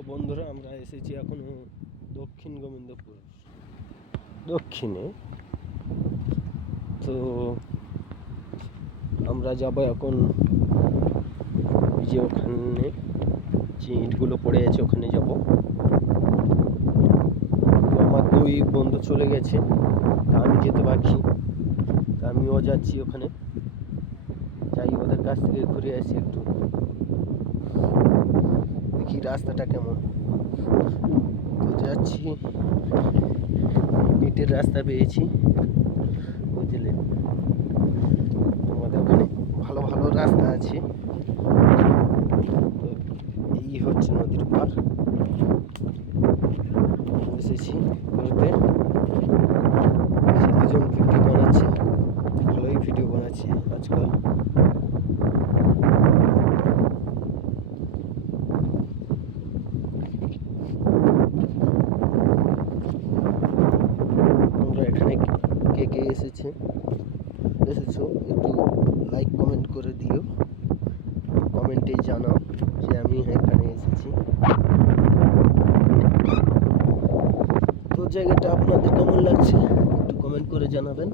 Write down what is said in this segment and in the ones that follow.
তো বন্ধুরা, আমরা এসেছি এখনও দক্ষিণ গোবিন্দপুর। দক্ষিণে। তো আমরা যাব এখন যে ওখানে যে ইটগুলো পড়ে আছে, ওখানে যাব। তো আমার দুই বন্ধু চলে গেছে আমি যেতে পারছি। আমিও যাচ্ছি ওখানে। যাই, ওদের কাছ থেকে ঘুরে আসি একটু। দেখি রাস্তাটা কেমন। যাচ্ছি। ইটের রাস্তা পেয়েছি। বুঝলে? তোমাদের ওখানে ভালো ভালো রাস্তা আছে। কে এসেছে, একটু লাইক কমেন্ট করে দিও। কমেন্টে জানাও যে আমি এখানে এসেছি। তো জায়গাটা আপনাদের কেমন লাগছে? একটু কমেন্ট করে জানাবেন।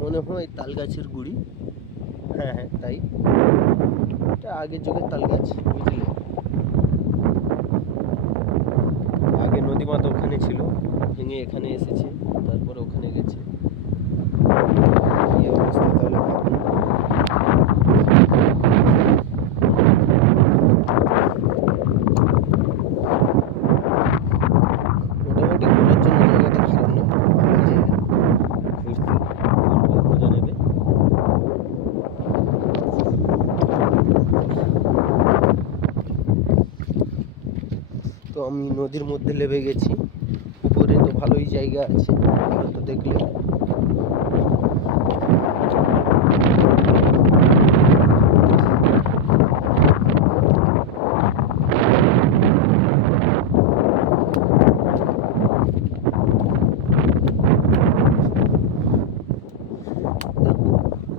মনে হয় তাল গাছের গুড়ি। হ্যাঁ হ্যাঁ তাই। আগের যুগের তাল গাছ, বুঝলে? আগে নদী বাঁধ ওখানে ছিল, ভেঙে এখানে এসেছে, তারপরে ওখানে আমি নদীর মধ্যে লেবে গেছি। উপরে তো ভালোই জায়গা আছে তো দেখলে।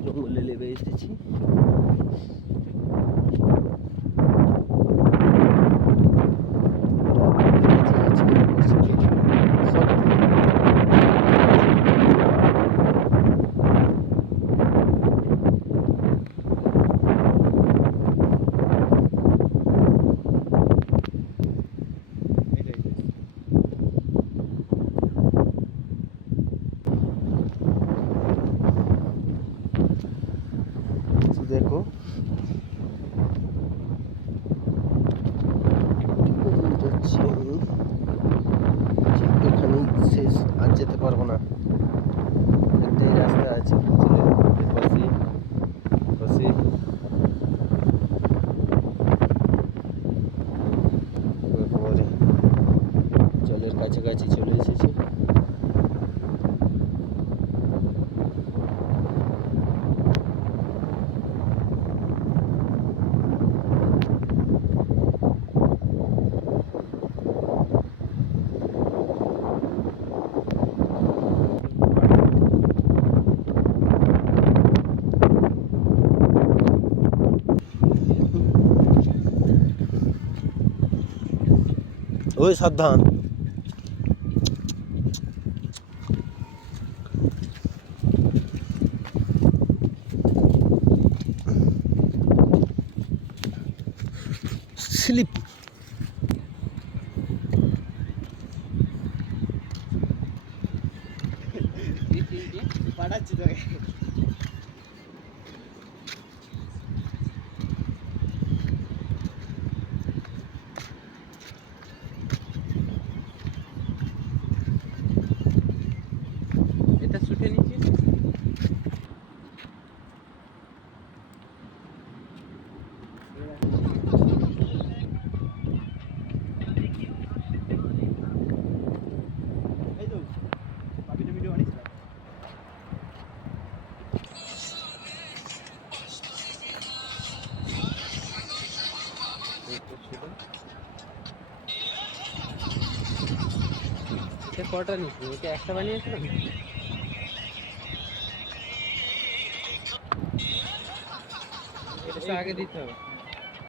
জঙ্গলে লেবে এসেছি। দেখো। যাচ্ছি এখানেই শেষ, আর যেতে পারব না। একটাই রাস্তা আছে পাশে জলের কাছাকাছি চলে এসেছি ওই সাবধান। স্লিপ। পাঠাচ্ছি তোকে। কটা নিয়েছি এটা একটা বানিয়েছিলাম? এটা আগে দিতে হবে।